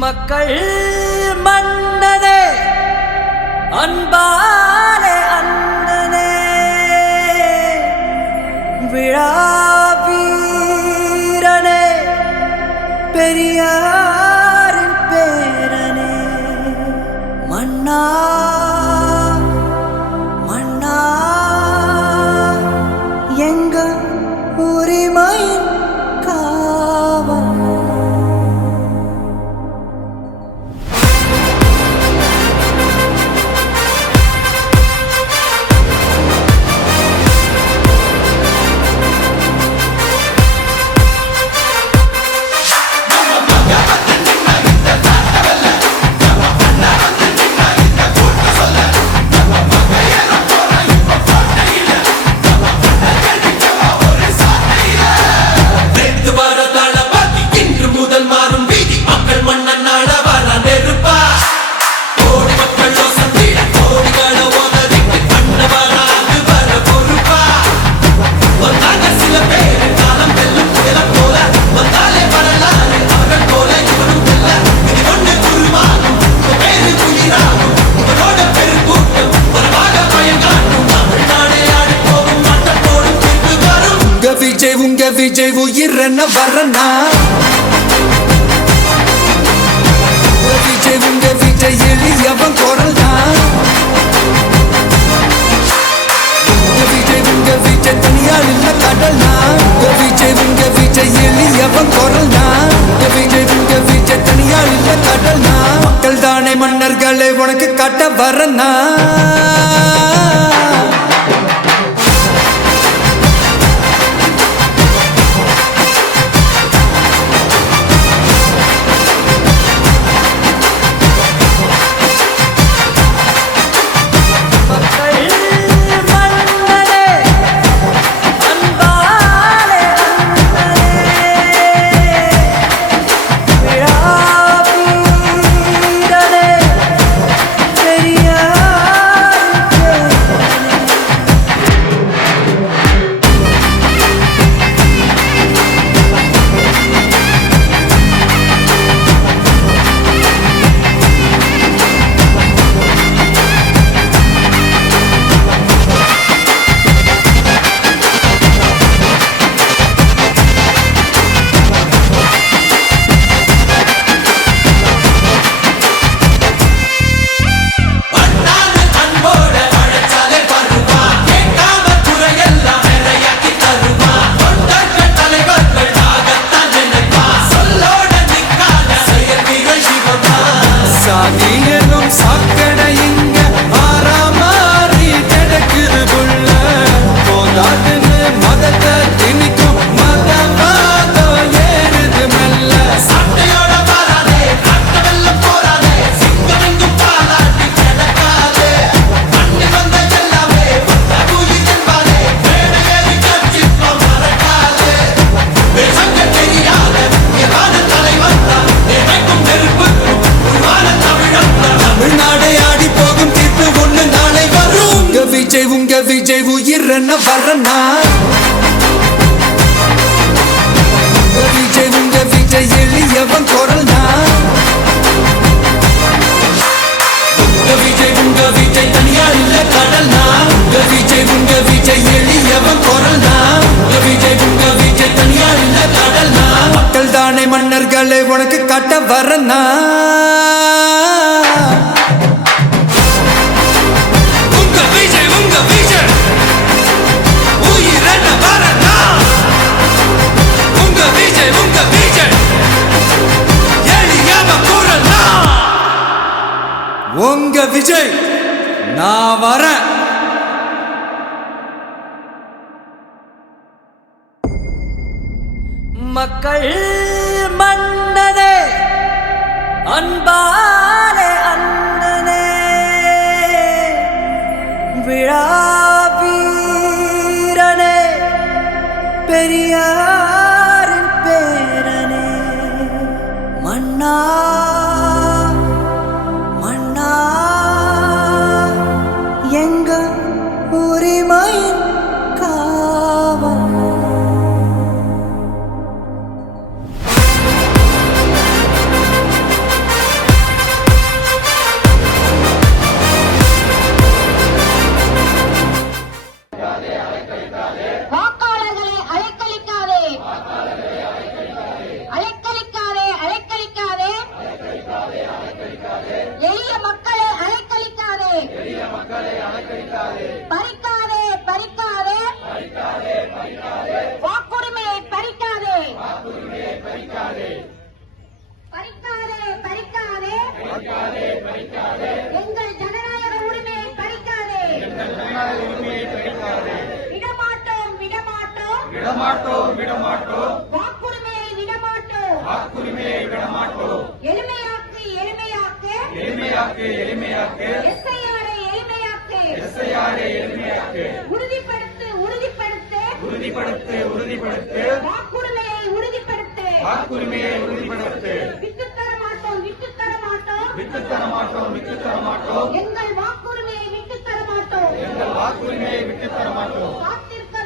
மக்கள் மன்னனே அன்பாலே அண்ணனே விழாவீரனே பெரியாரின் பேரனே மன்னா மன்னா எங்க உரிமையின் காவல் விஜய் உயிரன வரனா விஜய் எளியவன் குரல் தான் விஜய் தனியால் இல்ல கடல் விஜய் எளியவன் குரல் தான் விஜய் தனியால் இல்ல கடல் மக்கள் தானே மன்னர்களை உனக்கு காட்ட வரனா விஜய் உயிரன வரனா விஜய் எளியவன் குரல் தான் விஜய் தனியால் இல்ல கடல் விஜய் எளியவன் குரல் தான் விஜய் தனியால் இல்ல கடல் மக்கள் தானே மன்னர்களை உனக்கு காட்ட வரனா உங்க விஜய் நான் வரேன் மக்கள் மன்னனே அன்பாலே அண்ணனே விழாவீரனே பெரியாரின் பேரனே மன்னா எங்க உரிமையின் காவல் வாக்குரிமையை விடமாட்டோம். எளிமையாக்கு எஸ்ஐஆரை எளிமையாக்கு. உறுதிப்படுத்து. வாக்குரிமையை உறுதிப்படுத்து. விட்டுத்தர மாட்டோம். எங்கள் வாக்குரிமையை விட்டுத்தர மாட்டோம். காத்திருக்க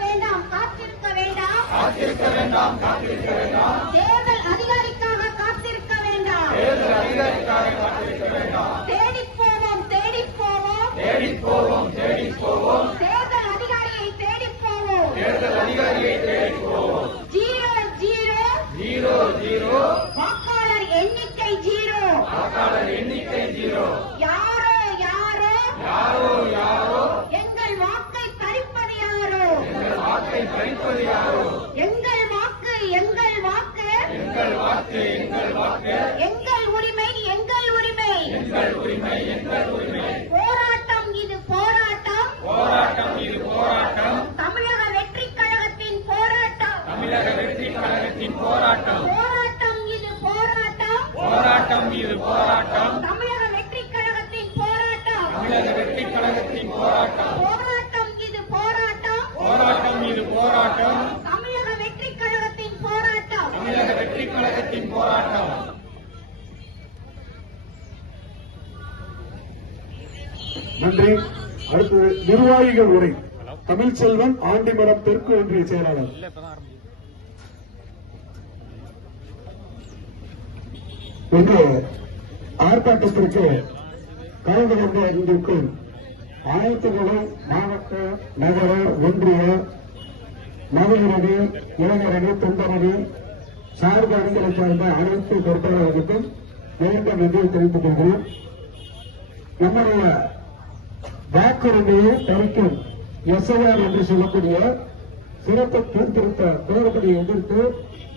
வேண்டாம். தேர்தல் அதிகாரிக்காக காத்திருக்க வேண்டாம். தேடிப் போவோம். தேர்தல் அதிகாரியை தேடிப் போவோம். 0 வாக்காளர் எண்ணிக்கை 0. யாரோ எங்கள் வாக்கை பறிப்பது யாரோ? எங்கள் வாக்கு எங்கள் உரிமை. போராட்டம் இது போராட்டம். தமிழக வெற்றிக் கழகத்தின் போராட்டம். போராட்டம் இது போராட்டம். தமிழக வெற்றிக் கழகத்தின் போராட்டம். போராட்டம் இது போராட்டம். தமிழக வெற்றிக் கழகத்தின் போராட்டம். நன்றி. அடுத்தது நிர்வாகிகள் உரை. தமிழ்ச்செல்வன், ஆண்டிமரம் தெற்கு ஒன்றிய செயலாளர். இன்று ஆர்ப்பாட்டத்திற்கு கலந்து கொண்டு இருந்திருக்கும் அனைத்து மாவட்ட, நகர, ஒன்றிய, மகளிரணி, இளைஞரணி, தொண்டரணி, சார்பு அணிகளை சார்ந்த அனைத்து பொறுப்பாளர்களுக்கும் மீண்டும் நன்றியை தெரிவித்துக் கொள்கிறோம். நம்முடைய வாக்குரிமையை பறிக்கும் எஸ்ஐஆர் என்று சொல்லக்கூடிய சிறப்பு சீர்திருத்த கோரிக்கையை எதிர்த்து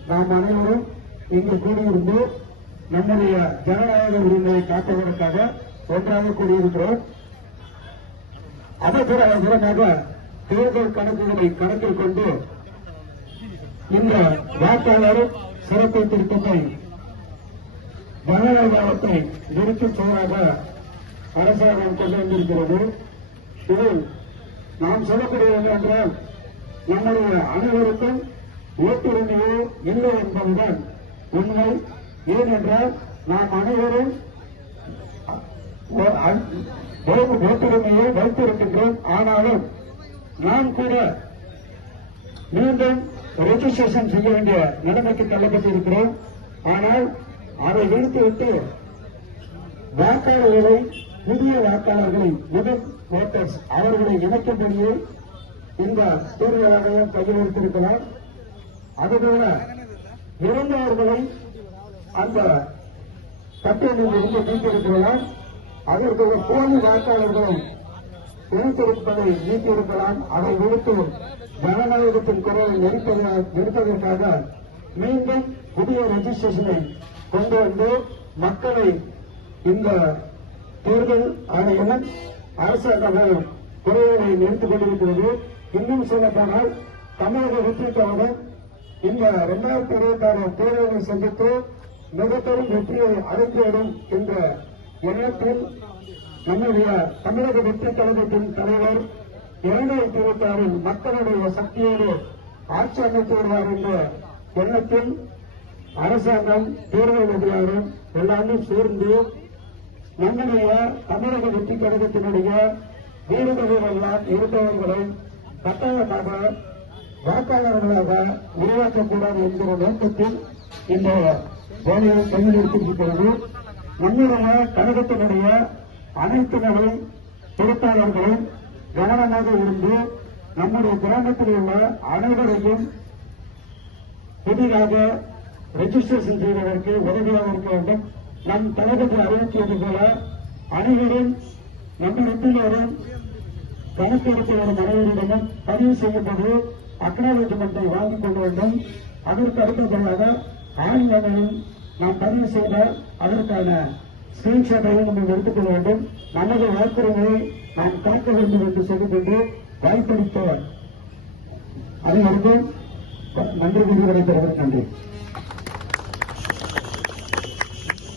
நாம் அனைவரும் இங்கு கூடியிருந்து நம்முடைய ஜனநாயக உரிமையை காப்பதற்காக ஒன்றாக கூடியிருக்கிறோம். அதற்காக தேர்தல் கணக்குகளை கணக்கில் கொண்டு இந்த வாக்காளர் சிறப்பு திருத்தத்தை ஜனநாயகத்தை நிறுத்தும் செயலாக அரசாங்கம் கொண்டு வந்திருக்கிறது. இதில் நாம் சொல்லக்கூடியது என்னவென்றால், நம்முடைய அனைவருக்கும் ஓட்டுரிமையோ இல்லை என்பதுதான் உண்மை. ஏனென்றால் நாம் அனைவரும் ஓட்டுரிமையை வைத்திருக்கின்றோம். ஆனாலும் நாம் கூட மீண்டும் ரெஜிஸ்ட்ரேஷன் செய்ய வேண்டிய நிலைமைக்கு தள்ளப்பட்டிருக்கிறோம். ஆனால் அதை விடுத்துவிட்டு வாக்காளர்களை, புதிய வாக்காளர்களை, முதல் ஓட்டர்ஸ் அவர்களை இணைக்கும்படியே இந்த தேர்தல் ஆணையம் கையெழுத்திருக்கலாம். அதுபோல இறந்தவர்களை அந்த பட்டியலில் இருந்து நீக்கியிருக்கலாம். அதற்கு போலி வாக்காளர்களை இணைத்திருப்பதை நீக்கியிருக்கலாம். அதை விடுத்து ஜனநாயகத்தின் குரலை நிறுத்ததற்காக மீண்டும் புதிய ரெஜிஸ்ட்ரேஷனை கொண்டு வந்து மக்களை இந்த தேர்தல் ஆணையம் அரசாங்கம் குறைகளை நிறுத்திக் கொண்டிருக்கிறது. இன்னும் சொல்ல போனால் தமிழக வெற்றிக் கழகம் இந்த 2026 தேர்தலை சந்தித்து மிகப்பெரும் வெற்றியை அடைந்துவிடும் என்ற எண்ணத்தில் நம்முடைய தமிழக வெற்றிக் கழகத்தின் தலைவர் 2026 மக்களுடைய சக்தியோடு ஆட்சி அமைத்து வருவார் என்ற எண்ணத்தில் அரசாங்கம், தேர்தல் அதிகாரம் எல்லாமே சேர்ந்து நம்முடைய தமிழக வெற்றிக் கழகத்தினுடைய வீரர்களெல்லாம் இருப்பவர்களை கட்டாயமாக வாக்காளர்களாக உருவாக்கக்கூடாது என்கிற நோக்கத்தில் இந்த வேலையை கையில் எடுத்திருக்கிறது. நம்முடைய கழகத்தினுடைய அனைத்து நிலை பொறுப்பாளர்களும் கவனமாக இருந்து நம்முடைய கிராமத்தில் உள்ள அனைவரையும் புதிதாக ரெஜிஸ்ட்ரேஷன் செய்வதற்கு உதவியாக இருக்க வேண்டும். நம் கழகத்தில் அறிவித்தது போல அனைவரும் நம்மிடத்தில் வரும் கணக்கெடுத்து வரும் அனைவரிடமும் பதிவு செய்யப்பட்டு அக்னாலஜ்மெண்டை வாங்கிக் கொள்ள வேண்டும். அதற்கு அடுத்தபடியாக ஆன்லைனில் நாம் பதிவு செய்தால் அதற்கான ஸ்கிரீன்ஷாட்டையும் நம்ம எடுத்துக்கொள்ள வேண்டும். நமது வாக்குரிமையை நாம் காக்க வேண்டும் என்று சொல்லிக்கொண்டு வாய்ப்பளித்த அனைவருக்கும் நன்றி கூறி விடைபெறுவது நன்றி.